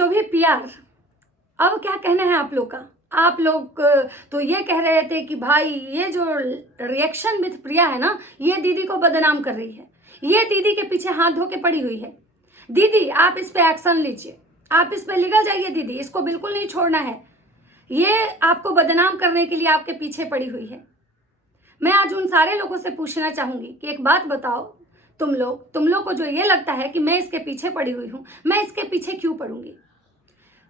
जो भी पीआर, अब क्या कहना है आप लोग का? आप लोग तो ये कह रहे थे कि भाई ये जो रिएक्शन विद प्रिया है ना, ये दीदी को बदनाम कर रही है, ये दीदी के पीछे हाथ धो के पड़ी हुई है। दीदी आप इस पे एक्शन लीजिए, आप इस पे निकल जाइए दीदी, इसको बिल्कुल नहीं छोड़ना है। ये आपको बदनाम करने के लिए आपके पीछे पड़ी हुई है। मैं आज उन सारे लोगों से पूछना चाहूंगी कि एक बात बताओ, तुम लोग को जो ये लगता है कि मैं इसके पीछे पड़ी हुई हूं, मैं इसके पीछे क्यों पड़ूंगी?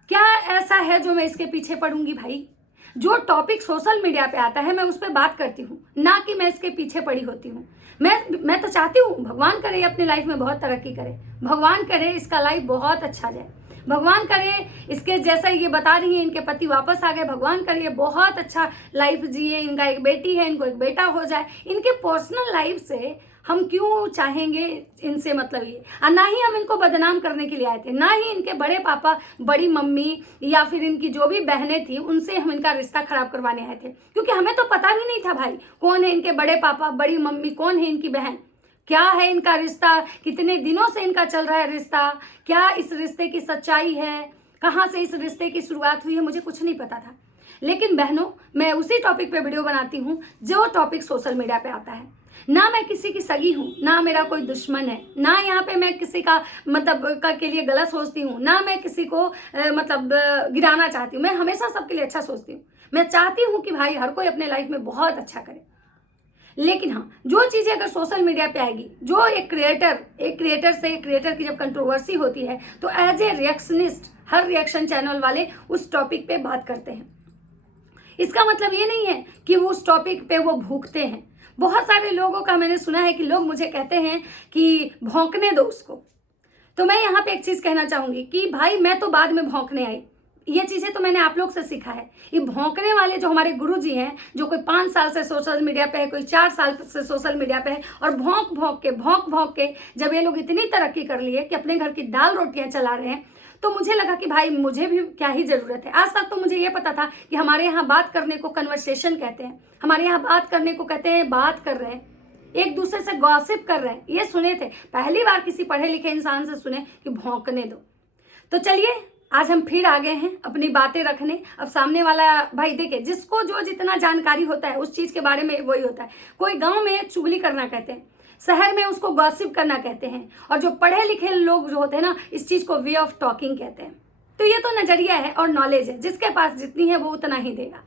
क्या ऐसा है जो मैं इसके पीछे पड़ूंगी? भाई जो टॉपिक सोशल मीडिया पे आता है मैं उस पर बात करती हूँ, ना कि मैं इसके पीछे पड़ी होती हूँ। मैं तो चाहती हूँ भगवान करे अपनी लाइफ में बहुत तरक्की करे, भगवान करे इसका लाइफ बहुत अच्छा जाए, भगवान करे इसके जैसा ये बता रही है इनके पति वापस आ गए, भगवान करे ये बहुत अच्छा लाइफ जिए, इनका एक बेटी है, इनको एक बेटा हो जाए। इनके पर्सनल लाइफ से हम क्यों चाहेंगे इनसे मतलब ये? और ना ही हम इनको बदनाम करने के लिए आए थे, ना ही इनके बड़े पापा, बड़ी मम्मी या फिर इनकी जो भी बहनें थी उनसे हम इनका रिश्ता खराब करवाने आए थे, क्योंकि हमें तो पता भी नहीं था भाई कौन है इनके बड़े पापा, बड़ी मम्मी, कौन है इनकी बहन, क्या है इनका रिश्ता, कितने दिनों से इनका चल रहा है रिश्ता, क्या इस रिश्ते की सच्चाई है, कहाँ से इस रिश्ते की शुरुआत हुई है, मुझे कुछ नहीं पता था। लेकिन बहनों, मैं उसी टॉपिक पे वीडियो बनाती हूँ जो टॉपिक सोशल मीडिया पे आता है। ना मैं किसी की सगी हूँ, ना मेरा कोई दुश्मन है, ना यहाँ पे मैं किसी का मतलब के लिए गलत सोचती हूँ, ना मैं किसी को मतलब गिराना चाहती हूँ। मैं हमेशा सबके लिए अच्छा सोचती हूँ। मैं चाहती हूँ कि भाई हर कोई अपने लाइफ में बहुत अच्छा करे। लेकिन हाँ, जो चीज़ें अगर सोशल मीडिया पे आएगी, जो एक क्रिएटर की जब कंट्रोवर्सी होती है तो एज ए रिएक्शनिस्ट हर रिएक्शन चैनल वाले उस टॉपिक पे बात करते हैं। इसका मतलब ये नहीं है कि वो उस टॉपिक पे वो भूखते हैं। बहुत सारे लोगों का मैंने सुना है कि लोग मुझे कहते हैं कि भौंकने दो उसको। तो मैं यहाँ पे एक चीज़ कहना चाहूँगी कि भाई मैं तो बाद में भौंकने आई, ये चीज़ें तो मैंने आप लोग से सीखा है। ये भौंकने वाले जो हमारे गुरुजी हैं, जो कोई 5 साल से सोशल मीडिया पे है, कोई 4 साल से सोशल मीडिया पे है, और भौंक भौंक के जब ये लोग इतनी तरक्की कर लिए कि अपने घर की दाल रोटियां चला रहे हैं, तो मुझे लगा कि भाई मुझे भी क्या ही ज़रूरत है। आज तक तो मुझे ये पता था कि हमारे यहाँ बात करने को कन्वर्सेशन कहते हैं, हमारे यहाँ बात करने को कहते हैं बात कर रहे हैं, एक दूसरे से गॉसिप कर रहे हैं, ये सुने थे। पहली बार किसी पढ़े लिखे इंसान से सुने कि भौंकने दो। तो चलिए आज हम फिर आ गए हैं अपनी बातें रखने। अब सामने वाला भाई देखे, जिसको जो जितना जानकारी होता है उस चीज़ के बारे में वही होता है। कोई गांव में चुगली करना कहते हैं, शहर में उसको गॉसिप करना कहते हैं, और जो पढ़े लिखे लोग जो होते हैं ना, इस चीज़ को वे ऑफ टॉकिंग कहते हैं। तो ये तो नज़रिया है और नॉलेज है, जिसके पास जितनी है वो उतना ही देगा।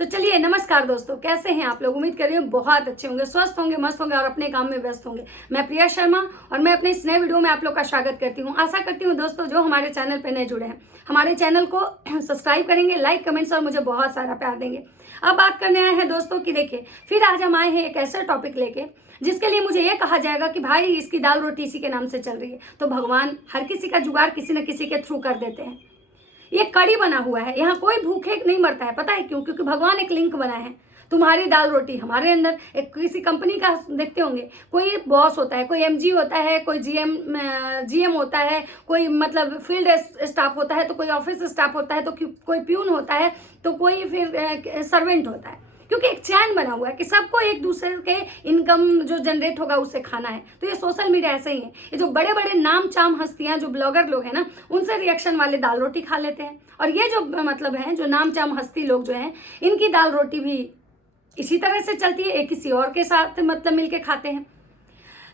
तो चलिए, नमस्कार दोस्तों, कैसे हैं आप लोग? उम्मीद कर रही हूँ बहुत अच्छे होंगे, स्वस्थ होंगे, मस्त होंगे और अपने काम में व्यस्त होंगे। मैं प्रिया शर्मा और मैं अपने इस नए वीडियो में आप लोग का स्वागत करती हूँ। आशा करती हूँ दोस्तों जो हमारे चैनल पे नए जुड़े हैं हमारे चैनल को सब्सक्राइब करेंगे, लाइक कमेंट्स और मुझे बहुत सारा प्यार देंगे। अब बात करने आए हैं दोस्तों कि देखिए, फिर आज हम आए हैं एक ऐसा टॉपिक लेके जिसके लिए मुझे ये कहा जाएगा कि भाई इसकी दाल रोटी इसी के नाम से चल रही है। तो भगवान हर किसी का जुगाड़ किसी न किसी के थ्रू कर देते हैं। ये कड़ी बना हुआ है, यहाँ कोई भूखे नहीं मरता है। पता है क्यों? क्योंकि भगवान एक लिंक बनाए हैं, तुम्हारी दाल रोटी हमारे अंदर। एक किसी कंपनी का देखते होंगे, कोई बॉस होता है, कोई एमजी होता है, कोई जीएम होता है, कोई मतलब फील्ड स्टाफ होता है, तो कोई ऑफिस स्टाफ होता है, तो कोई प्यून होता है, तो कोई फिर सर्वेंट होता है। क्योंकि एक चैन बना हुआ है कि सबको एक दूसरे के इनकम जो जनरेट होगा उससे खाना है। तो ये सोशल मीडिया ऐसे ही है। ये जो बड़े बड़े नाम चाम हस्तियां, जो ब्लॉगर लोग हैं ना, उनसे रिएक्शन वाले दाल रोटी खा लेते हैं, और ये जो मतलब है, जो नाम चाम हस्ती लोग जो हैं, इनकी दाल रोटी भी इसी तरह से चलती है, एक किसी और के साथ मतलब मिलके खाते हैं।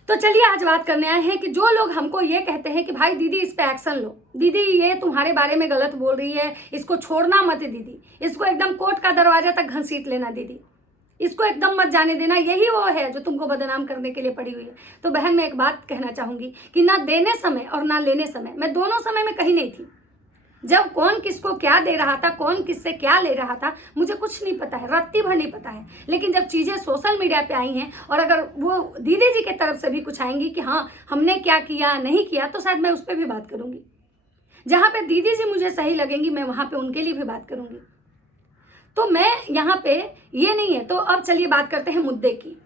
तो चलिए आज बात करने आए हैं कि जो लोग हमको ये कहते हैं कि भाई दीदी इस पे एक्शन लो, दीदी ये तुम्हारे बारे में गलत बोल रही है, इसको छोड़ना मत दीदी, इसको एकदम कोर्ट का दरवाजा तक घसीट लेना दीदी, इसको एकदम मत जाने देना, यही वो है जो तुमको बदनाम करने के लिए पड़ी हुई है। तो बहन, मैं एक बात कहना चाहूंगी कि ना देने समय और ना लेने समय, मैं दोनों समय में कहीं नहीं थी। जब कौन किसको क्या दे रहा था, कौन किससे क्या ले रहा था, मुझे कुछ नहीं पता है, रत्ती भर नहीं पता है। लेकिन जब चीज़ें सोशल मीडिया पे आई हैं, और अगर वो दीदी जी के तरफ से भी कुछ आएंगी कि हाँ हमने क्या किया नहीं किया, तो शायद मैं उस पर भी बात करूँगी। जहाँ पे दीदी जी मुझे सही लगेंगी, मैं वहाँ पे उनके लिए भी बात करूँगी। तो मैं यहाँ पे ये नहीं है। तो अब चलिए बात करते हैं मुद्दे की।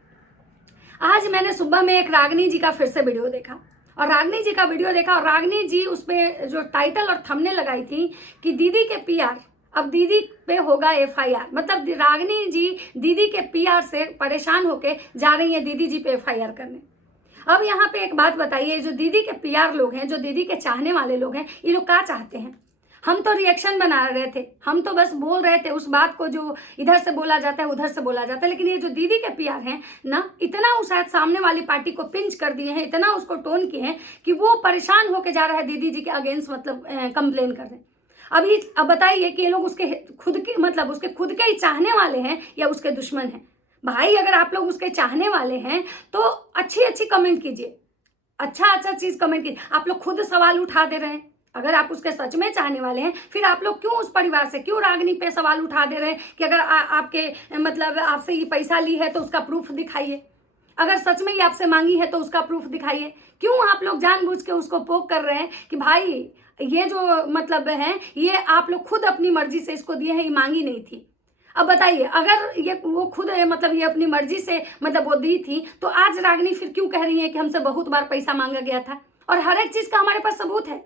आज मैंने सुबह में एक रागनी जी का फिर से वीडियो देखा, और रागनी जी का वीडियो देखा, और रागनी जी उस पर जो टाइटल और थंबनेल लगाई थी कि दीदी के पीआर, अब दीदी पे होगा एफआईआर। मतलब रागनी जी दीदी के पीआर से परेशान होके जा रही है दीदी जी पे एफआईआर करने। अब यहाँ पे एक बात बताइए, जो दीदी के पीआर लोग हैं, जो दीदी के चाहने वाले लोग हैं, ये लोग क्या चाहते हैं? हम तो रिएक्शन बना रहे थे, हम तो बस बोल रहे थे उस बात को जो इधर से बोला जाता है उधर से बोला जाता है। लेकिन ये जो दीदी के पीआर हैं ना, इतना वो शायद सामने वाली पार्टी को पिंच कर दिए हैं, इतना उसको टोन किए हैं कि वो परेशान होके जा रहा है दीदी जी के अगेंस्ट, मतलब कंप्लेन कर रहे हैं। अब बताइए कि ये लोग उसके खुद के, मतलब उसके खुद के ही चाहने वाले हैं या उसके दुश्मन हैं? भाई अगर आप लोग उसके चाहने वाले हैं तो अच्छी अच्छी कमेंट कीजिए, अच्छा चीज कमेंट कीजिए। आप लोग खुद सवाल उठा दे रहे हैं। अगर आप उसके सच में चाहने वाले हैं, फिर आप लोग क्यों उस परिवार से, क्यों रागिनी पे सवाल उठा दे रहे हैं कि अगर आपके मतलब आपसे ये पैसा ली है तो उसका प्रूफ दिखाइए, अगर सच में ये आपसे मांगी है तो उसका प्रूफ दिखाइए। क्यों आप लोग जानबूझ के उसको पोक कर रहे हैं कि भाई ये जो मतलब है ये आप लोग खुद अपनी मर्जी से इसको दिए हैं, ये मांगी नहीं थी। अब बताइए अगर ये वो खुद मतलब ये अपनी मर्जी से मतलब वो दी थी, तो आज रागिनी फिर क्यों कह रही है कि हमसे बहुत बार पैसा मांगा गया था, और हर एक चीज का हमारे पास सबूत है।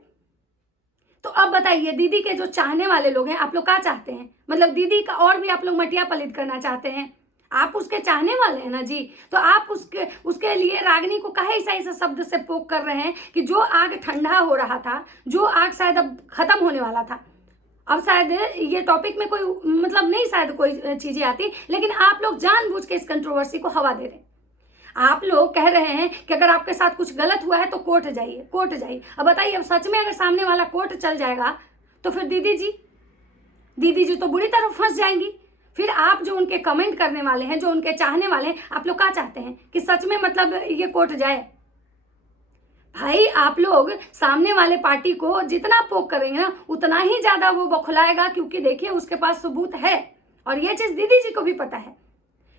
तो अब बताइए दीदी के जो चाहने वाले लोग हैं, आप लोग क्या चाहते हैं? मतलब दीदी का और भी आप लोग मटिया पलित करना चाहते हैं? आप उसके चाहने वाले हैं ना जी, तो आप उसके लिए रागिनी को काहे ऐसा शब्द से पोक कर रहे हैं कि जो आग ठंडा हो रहा था, जो आग शायद अब खत्म होने वाला था, अब शायद ये टॉपिक में कोई मतलब नहीं शायद कोई चीजें आती, लेकिन आप लोग जानबूझ के इस कंट्रोवर्सी को हवा दे रहे हैं। आप लोग कह रहे हैं कि अगर आपके साथ कुछ गलत हुआ है तो कोर्ट जाइए, कोर्ट जाइए। अब बताइए अब सच में अगर सामने वाला कोर्ट चल जाएगा तो फिर दीदी जी तो बुरी तरह फंस जाएंगी। फिर आप जो उनके कमेंट करने वाले हैं, जो उनके चाहने वाले हैं, आप लोग क्या चाहते हैं कि सच में मतलब ये कोर्ट जाए? भाई आप लोग सामने वाले पार्टी को जितना पोक करेंगे ना उतना ही ज्यादा वो बौखलाएगा, क्योंकि देखिए उसके पास सबूत है। और ये चीज दीदी जी को भी पता है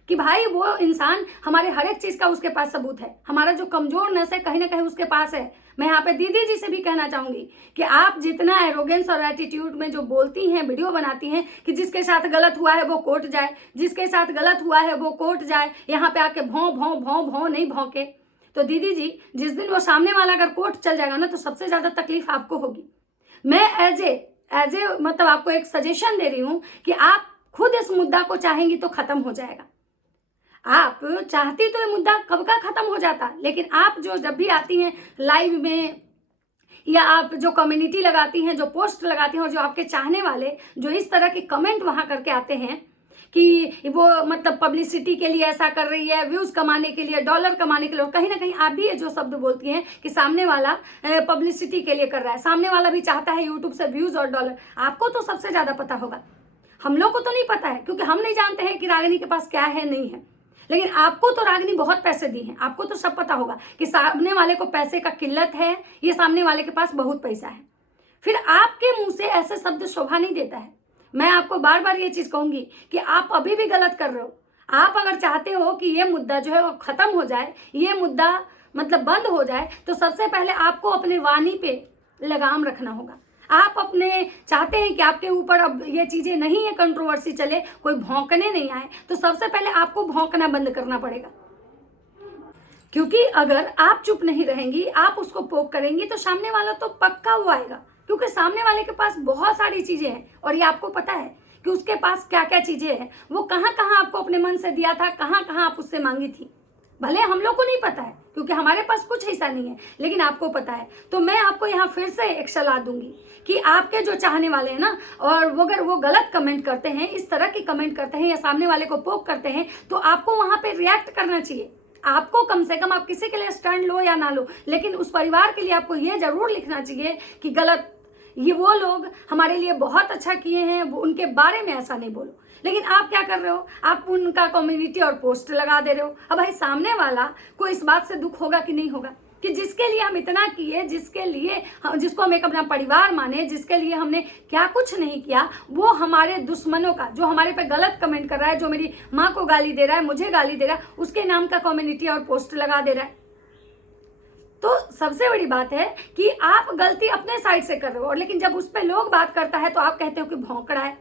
कि भाई वो इंसान हमारे हर एक चीज का उसके पास सबूत है। हमारा जो कमजोर नस है कहीं ना कहीं उसके पास है। मैं यहाँ पे दीदी जी से भी कहना चाहूंगी कि आप जितना एरोगेंस और एटीट्यूड में जो बोलती हैं, वीडियो बनाती हैं कि जिसके साथ गलत हुआ है वो कोर्ट जाए, जिसके साथ गलत हुआ है वो कोर्ट जाए, यहाँ पे आके भौं भौं भौं भौं नहीं भौंके। तो दीदी जी जिस दिन वो सामने वाला अगर कोर्ट चल जाएगा ना तो सबसे ज्यादा तकलीफ आपको होगी। मैं एज ए मतलब आपको एक सजेशन दे रही हूँ कि आप खुद इस मुद्दा को चाहेंगी तो खत्म हो जाएगा। आप चाहती तो ये मुद्दा कब का खत्म हो जाता, लेकिन आप जो जब भी आती हैं लाइव में या आप जो कम्युनिटी लगाती हैं, जो पोस्ट लगाती हैं, और जो आपके चाहने वाले जो इस तरह के कमेंट वहां करके आते हैं कि वो मतलब पब्लिसिटी के लिए ऐसा कर रही है, व्यूज कमाने के लिए, डॉलर कमाने के लिए, और कहीं ना कहीं आप भी ये जो शब्द बोलती हैं कि सामने वाला पब्लिसिटी के लिए कर रहा है, सामने वाला भी चाहता है यूट्यूब से व्यूज और डॉलर। आपको तो सबसे ज्यादा पता होगा, हम लोग को तो नहीं पता है, क्योंकि हम नहीं जानते हैं कि रागिनी के पास क्या है नहीं है। लेकिन आपको तो रागिनी बहुत पैसे दी हैं, आपको तो सब पता होगा कि सामने वाले को पैसे का किल्लत है, ये सामने वाले के पास बहुत पैसा है। फिर आपके मुंह से ऐसे शब्द शोभा नहीं देता है। मैं आपको बार बार ये चीज कहूंगी कि आप अभी भी गलत कर रहे हो। आप अगर चाहते हो कि ये मुद्दा जो है वो खत्म हो जाए, ये मुद्दा मतलब बंद हो जाए, तो सबसे पहले आपको अपने वाणी पे लगाम रखना होगा। आप अपने चाहते हैं कि आपके ऊपर अब ये चीजें नहीं है, कंट्रोवर्सी चले, कोई भौंकने नहीं आए, तो सबसे पहले आपको भौंकना बंद करना पड़ेगा। क्योंकि अगर आप चुप नहीं रहेंगी, आप उसको पोक करेंगी, तो सामने वाला तो पक्का वो आएगा, क्योंकि सामने वाले के पास बहुत सारी चीजें हैं और ये आपको पता है कि उसके पास क्या क्या चीजें हैं, वो कहाँ कहाँ आपको अपने मन से दिया था, कहाँ कहाँ आप उससे मांगी थी। भले हम लोग को नहीं पता है क्योंकि हमारे पास कुछ हिस्सा नहीं है, लेकिन आपको पता है। तो मैं आपको यहाँ फिर से एक सलाह दूंगी कि आपके जो चाहने वाले हैं ना, और वो अगर वो गलत कमेंट करते हैं, इस तरह की कमेंट करते हैं या सामने वाले को पोक करते हैं, तो आपको वहां पे रिएक्ट करना चाहिए। आपको कम से कम, आप किसी के लिए स्टैंड लो या ना लो, लेकिन उस परिवार के लिए आपको ये जरूर लिखना चाहिए कि गलत, ये वो लोग हमारे लिए बहुत अच्छा किए हैं, वो उनके बारे में ऐसा नहीं बोलो। लेकिन आप क्या कर रहे हो, आप उनका कम्युनिटी और पोस्ट लगा दे रहे हो। अब भाई सामने वाला को इस बात से दुख होगा कि नहीं होगा कि जिसके लिए हम इतना किए, जिसके लिए जिसको हम एक अपना परिवार माने, जिसके लिए हमने क्या कुछ नहीं किया, वो हमारे दुश्मनों का, जो हमारे पे गलत कमेंट कर रहा है, जो मेरी माँ को गाली दे रहा है, मुझे गाली दे रहा है, उसके नाम का कम्युनिटी और पोस्ट लगा दे रहा है। तो सबसे बड़ी बात है कि आप गलती अपने साइड से कर रहे हो, और लेकिन जब उस पर लोग बात करता है तो आप कहते हो कि भौंकड़ा है।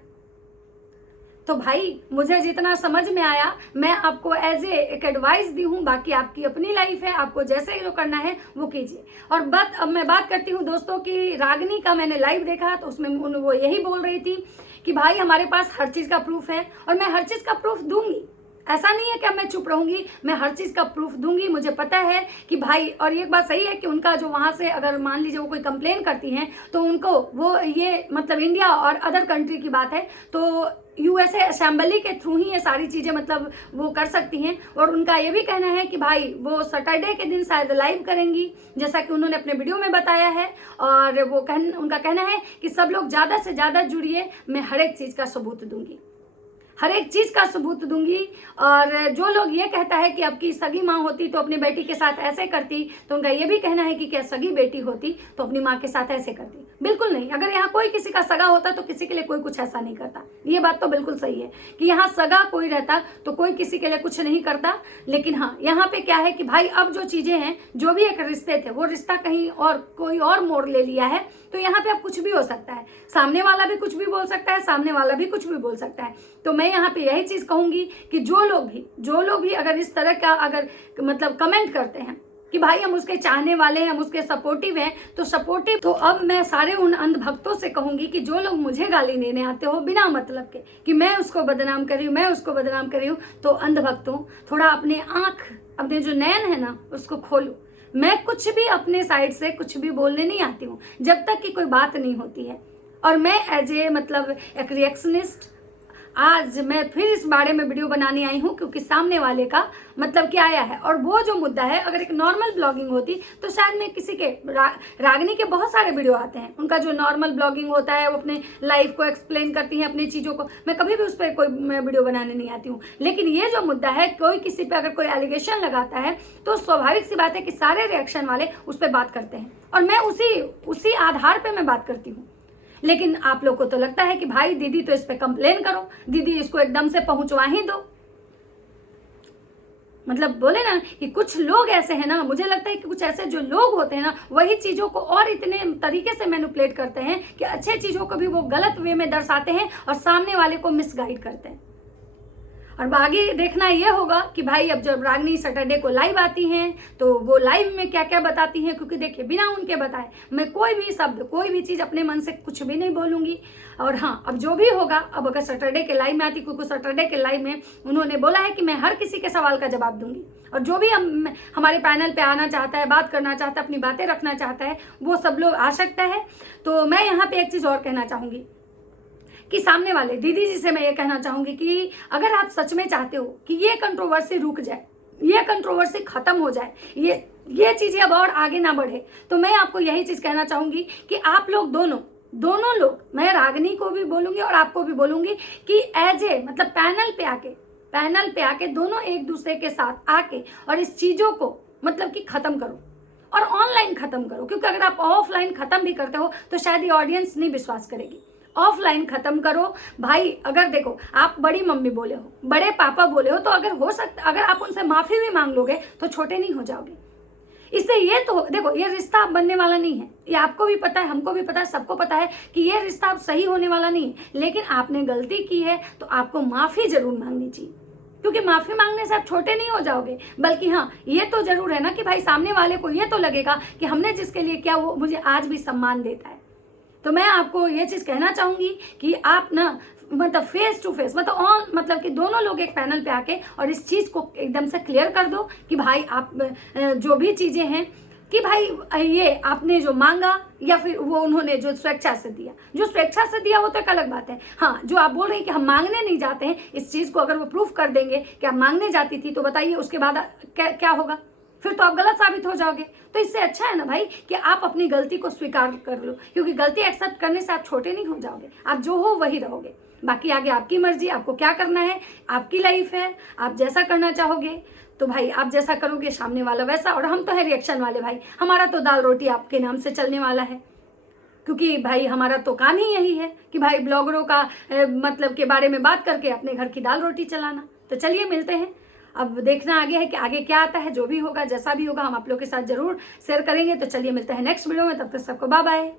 तो भाई मुझे जितना समझ में आया मैं आपको एज एक एडवाइस दी हूँ, बाकी आपकी अपनी लाइफ है, आपको जैसे जो करना है वो कीजिए। और अब मैं बात करती हूँ दोस्तों की रागिनी का। मैंने लाइव देखा तो उसमें वो यही बोल रही थी कि भाई हमारे पास हर चीज़ का प्रूफ है और मैं हर चीज़ का प्रूफ दूंगी। ऐसा नहीं है कि अब मैं चुप रहूंगी, मैं हर चीज़ का प्रूफ दूंगी। मुझे पता है कि भाई, और एक बात सही है कि उनका जो वहाँ से अगर मान लीजिए वो कोई कंप्लेन करती हैं तो उनको वो ये मतलब इंडिया और अदर कंट्री की बात है तो यूएसए असेंबली के थ्रू ही ये सारी चीज़ें मतलब वो कर सकती हैं। और उनका ये भी कहना है कि भाई वो सैटरडे के दिन शायद लाइव करेंगी, जैसा कि उन्होंने अपने वीडियो में बताया है। और वो उनका कहना है कि सब लोग ज़्यादा से ज़्यादा जुड़िए, मैं हर एक चीज़ का सबूत दूंगी, हर एक चीज़ का सबूत दूंगी। और जो लोग ये कहता है कि अब की सगी माँ होती तो अपनी बेटी के साथ ऐसे करती, तो उनका ये भी कहना है कि क्या सगी बेटी होती तो अपनी माँ के साथ ऐसे करती। बिल्कुल नहीं, अगर यहाँ कोई किसी का सगा होता तो किसी के लिए कोई कुछ ऐसा नहीं करता। ये बात तो बिल्कुल सही है कि यहाँ सगा कोई रहता तो कोई किसी के लिए कुछ नहीं करता। लेकिन हाँ, यहाँ पे क्या है कि भाई अब जो चीज़ें हैं, जो भी एक रिश्ते थे वो रिश्ता कहीं और कोई और मोड़ ले लिया है, तो यहाँ पे अब कुछ भी हो सकता है। सामने वाला भी कुछ भी बोल सकता है, सामने वाला भी कुछ भी बोल सकता है। तो मैं यहाँ पे यही चीज़ कहूँगी कि जो लोग भी अगर इस तरह का अगर मतलब कमेंट करते हैं कि भाई हम उसके चाहने वाले हैं, हम उसके सपोर्टिव हैं, तो सपोर्टिव तो अब मैं सारे उन अंधभक्तों से कहूँगी कि जो लोग मुझे गाली देने आते हो बिना मतलब के कि मैं उसको बदनाम कर रही हूँ, मैं उसको बदनाम कर रही हूँ, तो अंधभक्तों थोड़ा अपने आँख, अपने जो नयन है ना उसको खोलो। मैं कुछ भी अपने साइड से कुछ भी बोलने नहीं आती हूँ जब तक कि कोई बात नहीं होती है। और मैं एज ए मतलब एक रिएक्शनिस्ट आज मैं फिर इस बारे में वीडियो बनाने आई हूँ क्योंकि सामने वाले का मतलब क्या आया है। और वो जो मुद्दा है, अगर एक नॉर्मल ब्लॉगिंग होती तो शायद मैं किसी के रागनी के बहुत सारे वीडियो आते हैं, उनका जो नॉर्मल ब्लॉगिंग होता है वो अपने लाइफ को एक्सप्लेन करती हैं, अपनी चीज़ों को, मैं कभी भी उस पर कोई मैं वीडियो बनाने नहीं आती हूँ। लेकिन ये जो मुद्दा है, कोई किसी पे अगर कोई एलिगेशन लगाता है तो स्वाभाविक सी बात है कि सारे रिएक्शन वाले उस पर बात करते हैं और मैं उसी आधार पर मैं बात करती हूँ। लेकिन आप लोग को तो लगता है कि भाई दीदी तो इस पे कंप्लेन करो, दीदी इसको एकदम से पहुंचवा ही दो। मतलब बोले ना कि कुछ लोग ऐसे हैं ना, मुझे लगता है कि कुछ ऐसे जो लोग होते हैं ना वही चीज़ों को और इतने तरीके से मैनिपुलेट करते हैं कि अच्छे चीज़ों को भी वो गलत वे में दर्शाते हैं और सामने वाले को मिसगाइड करते हैं। और आगे देखना ये होगा कि भाई अब जब रागनी सैटरडे को लाइव आती हैं तो वो लाइव में क्या क्या बताती हैं, क्योंकि देखिए बिना उनके बताए मैं कोई भी शब्द, कोई भी चीज़ अपने मन से कुछ भी नहीं बोलूँगी। और हाँ, अब जो भी होगा, अब अगर सैटरडे के लाइव में आती, क्योंकि सैटरडे के लाइव में उन्होंने बोला है कि मैं हर किसी के सवाल का जवाब दूंगी और जो भी हमारे पैनल पे आना चाहता है, बात करना चाहता है, अपनी बातें रखना चाहता है, वो सब लोग आ सकता है। तो मैं यहाँ पे एक चीज़ और कहना चाहूँगी कि सामने वाले दीदी जी से मैं ये कहना चाहूँगी कि अगर आप सच में चाहते हो कि ये कंट्रोवर्सी रुक जाए, ये कंट्रोवर्सी ख़त्म हो जाए, ये चीज़ें अब और आगे ना बढ़े, तो मैं आपको यही चीज़ कहना चाहूँगी कि आप लोग दोनों लोग, मैं रागनी को भी बोलूँगी और आपको भी बोलूँगी कि एज ए मतलब पैनल पे आके दोनों एक दूसरे के साथ आके और इस चीज़ों को मतलब कि ख़त्म करो और ऑनलाइन ख़त्म करो। क्योंकि अगर आप ऑफलाइन ख़त्म भी करते हो तो शायद ये ऑडियंस नहीं विश्वास करेगी। ऑफलाइन खत्म करो भाई। अगर देखो आप बड़ी मम्मी बोले हो, बड़े पापा बोले हो, तो अगर हो सकता, अगर आप उनसे माफी भी मांग लोगे तो छोटे नहीं हो जाओगे। इससे ये तो देखो, ये रिश्ता अब बनने वाला नहीं है, ये आपको भी पता है, हमको भी पता है, सबको पता है कि ये रिश्ता अब सही होने वाला नहीं है। लेकिन आपने गलती की है तो आपको माफी जरूर मांगनी चाहिए, क्योंकि माफी मांगने से आप छोटे नहीं हो जाओगे। बल्कि हाँ, ये तो जरूर है ना कि भाई सामने वाले को ये तो लगेगा कि हमने जिसके लिए किया वो मुझे आज भी सम्मान देता है। तो मैं आपको ये चीज़ कहना चाहूँगी कि आप ना मतलब फेस टू फेस मतलब कि दोनों लोग एक पैनल पे आके और इस चीज़ को एकदम से क्लियर कर दो कि भाई आप जो भी चीज़ें हैं कि भाई ये आपने जो मांगा या फिर वो उन्होंने जो स्वेच्छा से दिया वो तो एक अलग बात है। हाँ, जो आप बोल रहे हैं कि हम मांगने नहीं जाते हैं, इस चीज़ को अगर वो प्रूफ कर देंगे कि आप मांगने जाती थी तो बताइए उसके बाद क्या होगा? फिर तो आप गलत साबित हो जाओगे। तो इससे अच्छा है ना भाई कि आप अपनी गलती को स्वीकार कर लो, क्योंकि गलती एक्सेप्ट करने से आप छोटे नहीं हो जाओगे, आप जो हो वही रहोगे। बाकी आगे आपकी मर्जी, आपको क्या करना है, आपकी लाइफ है, आप जैसा करना चाहोगे तो भाई आप जैसा करोगे, सामने वाला वैसा। और हम तो है रिएक्शन वाले भाई, हमारा तो दाल रोटी आपके नाम से चलने वाला है, क्योंकि भाई हमारा तो काम ही यही है कि भाई ब्लॉगरों का मतलब के बारे में बात करके अपने घर की दाल रोटी चलाना। तो चलिए मिलते हैं, अब देखना आगे है कि आगे क्या आता है। जो भी होगा, जैसा भी होगा, हम आप लोग के साथ जरूर शेयर करेंगे। तो चलिए मिलते हैं नेक्स्ट वीडियो में, तब तक सबको बाय बाय।